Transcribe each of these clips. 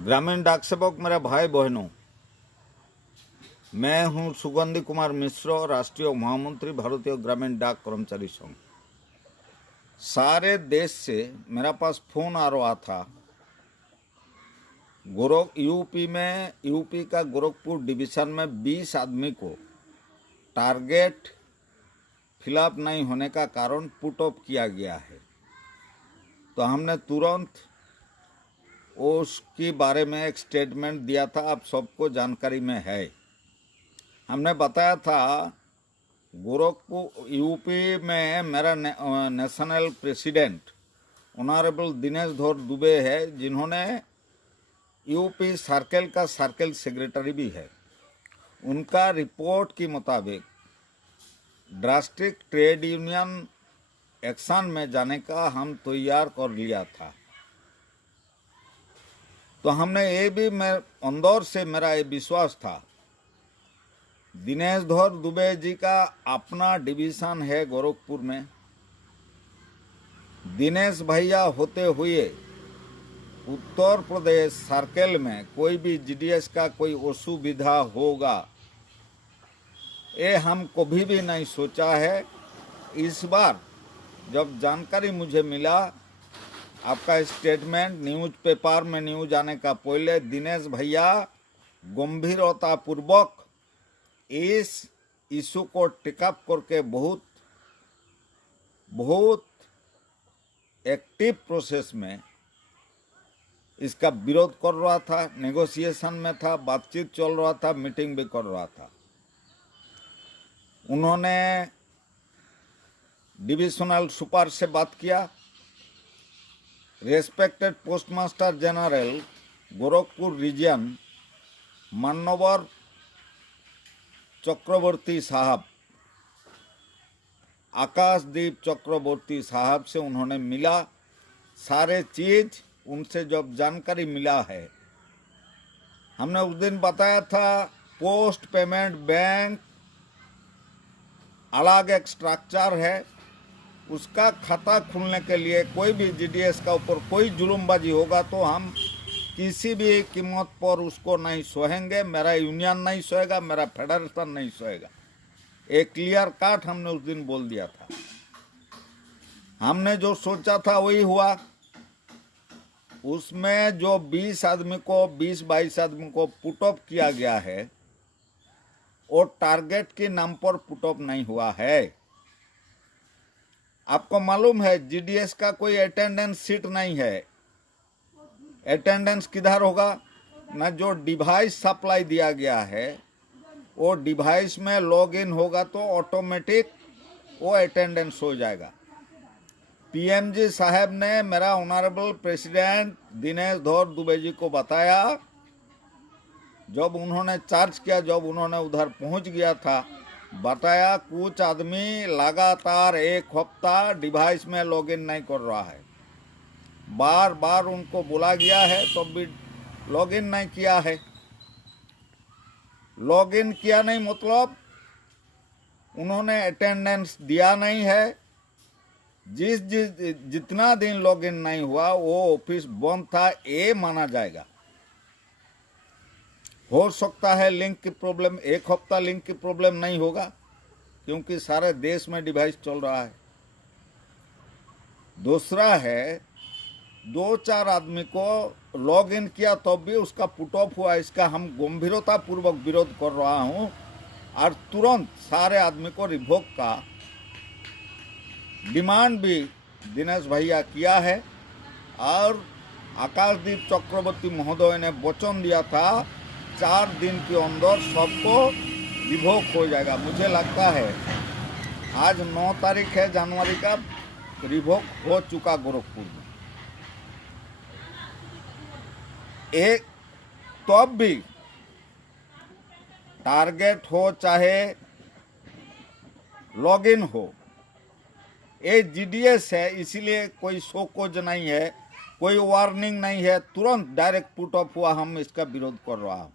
ग्रामीण डाक सेवक मेरे भाई बहनों, मैं हूं सुगंधी कुमार मिश्र, राष्ट्रीय महामंत्री भारतीय ग्रामीण डाक कर्मचारी संघ। सारे देश से मेरा पास फोन आ रहा था। यूपी का गोरखपुर डिवीजन में 20 आदमी को टारगेट फिलअप नहीं होने का कारण पुट ऑफ किया गया है। तो हमने तुरंत उसके बारे में एक स्टेटमेंट दिया था, आप सबको जानकारी में है। हमने बताया था गोरखपुर यूपी में मेरा नेशनल प्रेसिडेंट ऑनरेबल दिनेश धर दुबे है, जिन्होंने यूपी सर्कल का सर्कल सेक्रेटरी भी है। उनका रिपोर्ट के मुताबिक ड्रास्टिक ट्रेड यूनियन एक्शन में जाने का हम तैयार कर लिया था। तो हमने ये भी अंदर से मेरा ये विश्वास था, दिनेश धर दुबे जी का अपना डिवीजन है गोरखपुर में। दिनेश भैया होते हुए उत्तर प्रदेश सर्कल में कोई भी जीडीएस का कोई असुविधा होगा, ये हम कभी भी नहीं सोचा है। इस बार जब जानकारी मुझे मिला, आपका स्टेटमेंट न्यूज पेपर में न्यूज आने का पहले दिनेश भैया गंभीरता पूर्वक इस इशू को टेकअप करके बहुत एक्टिव प्रोसेस में इसका विरोध कर रहा था, नेगोशिएशन में था, बातचीत चल रहा था, मीटिंग भी कर रहा था। उन्होंने डिविजनल सुपर से बात किया। Respected postmaster general Gorakhpur region मान्यवर चक्रवर्ती साहब, आकाशदीप चक्रवर्ती साहब से उन्होंने मिला। सारे चीज उनसे जब जानकारी मिला है, हमने उस दिन बताया था पोस्ट पेमेंट बैंक अलग एक स्ट्रक्चर है, उसका खाता खुलने के लिए कोई भी जीडीएस का ऊपर कोई जुल्मबाजी होगा तो हम किसी भी कीमत पर उसको नहीं सहेंगे। मेरा यूनियन नहीं सहेगा, मेरा फेडरेशन नहीं सहेगा। एक क्लियर कट हमने उस दिन बोल दिया था। हमने जो सोचा था वही हुआ। उसमें जो 20 आदमी को 20-22 आदमी को पुट ऑफ किया गया है, वो टारगेट के नाम पर पुट ऑफ नहीं हुआ है। आपको मालूम है जीडीएस का कोई अटेंडेंस सीट नहीं है। अटेंडेंस किधर होगा? ना जो डिवाइस सप्लाई दिया गया है वो डिवाइस में लॉग इन होगा तो ऑटोमेटिक वो अटेंडेंस हो जाएगा। पीएमजी साहब ने मेरा ऑनरेबल प्रेसिडेंट दिनेश धर दुबे जी को बताया, जब उन्होंने चार्ज किया, जब उन्होंने उधर पहुंच गया था, बताया कुछ आदमी लगातार 1 हफ्ता डिवाइस में लॉगिन नहीं कर रहा है। बार बार उनको बोला गया है तो भी लॉगिन नहीं किया है। लॉगिन किया नहीं मतलब उन्होंने अटेंडेंस दिया नहीं है। जितना दिन लॉगिन नहीं हुआ वो ऑफिस बंद था, ये माना जाएगा। हो सकता है लिंक की प्रॉब्लम, 1 हफ्ता लिंक की प्रॉब्लम नहीं होगा, क्योंकि सारे देश में डिवाइस चल रहा है। दूसरा है 2-4 आदमी को लॉग इन किया तो भी उसका पुट ऑफ हुआ। इसका हम गंभीरता पूर्वक विरोध कर रहा हूं और तुरंत सारे आदमी को रिवोक का डिमांड भी दिनेश भैया किया है। और आकाशदीप चक्रवर्ती महोदय ने वचन दिया था 4 दिन के अंदर सबको रिवोक हो जाएगा। मुझे लगता है आज 9 तारीख है जनवरी का, रिवोक हो चुका गोरखपुर में। एक तो भी टारगेट हो चाहे लॉगिन हो, ये जीडीएस है, इसीलिए कोई शोकोज नहीं है, कोई वार्निंग नहीं है, तुरंत डायरेक्ट पुट ऑफ हुआ। हम इसका विरोध कर रहा हूं।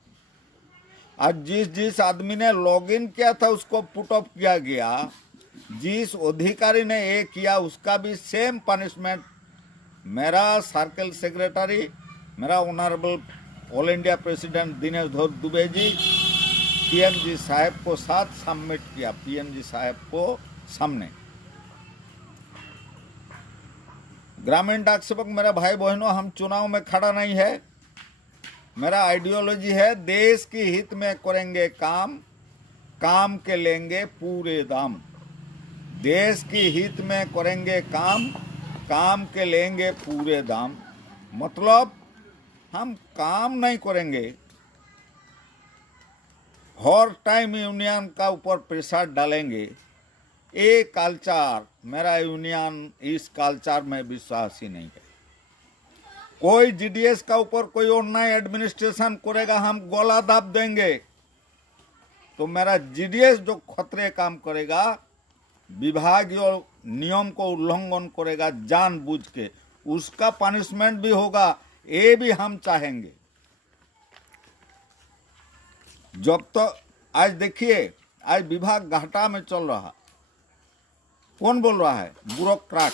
आज जिस आदमी ने लॉगिन किया था उसको पुट ऑफ किया गया, जिस अधिकारी ने ये किया उसका भी सेम पनिशमेंट मेरा सर्कल सेक्रेटरी, मेरा honourable all India president Dinesh Dubey ji PMG साहब को साथ सबमिट किया, पीएमजी साहब को सामने। ग्रामीण डाक सेवक मेरा भाई बहनों, हम चुनाव में खड़ा नहीं है। मेरा आइडियोलॉजी है देश की हित में करेंगे काम, काम के लेंगे पूरे दाम। देश की हित में करेंगे काम, काम के लेंगे पूरे दाम। मतलब हम काम नहीं करेंगे, हर टाइम यूनियन का ऊपर प्रेशर डालेंगे। ये कल्चर, मेरा यूनियन इस कल्चर में विश्वास ही नहीं है। कोई जीडीएस का ऊपर कोई अन्याय एडमिनिस्ट्रेशन करेगा, हम गोला दाब देंगे। तो मेरा जीडीएस जो खतरे काम करेगा, विभागीय नियम को उल्लंघन करेगा जानबूझ के, उसका पनिशमेंट भी होगा, ये भी हम चाहेंगे। जब तो आज देखिए, आज विभाग घाटा में चल रहा, कौन बोल रहा है? ब्यूरोक्रेट।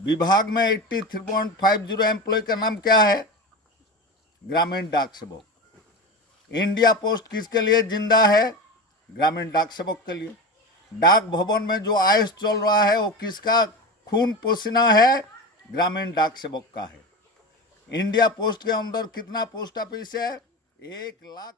विभाग में 83.50 एम्प्लॉय का नाम क्या है? ग्रामीण डाक सेवक। इंडिया पोस्ट किसके लिए जिंदा है? ग्रामीण डाक सेवक के लिए। डाक भवन में जो आयुष चल रहा है वो किसका खून पसीना है? ग्रामीण डाक सेवक का है। इंडिया पोस्ट के अंदर कितना पोस्ट ऑफिस है? 1 लाख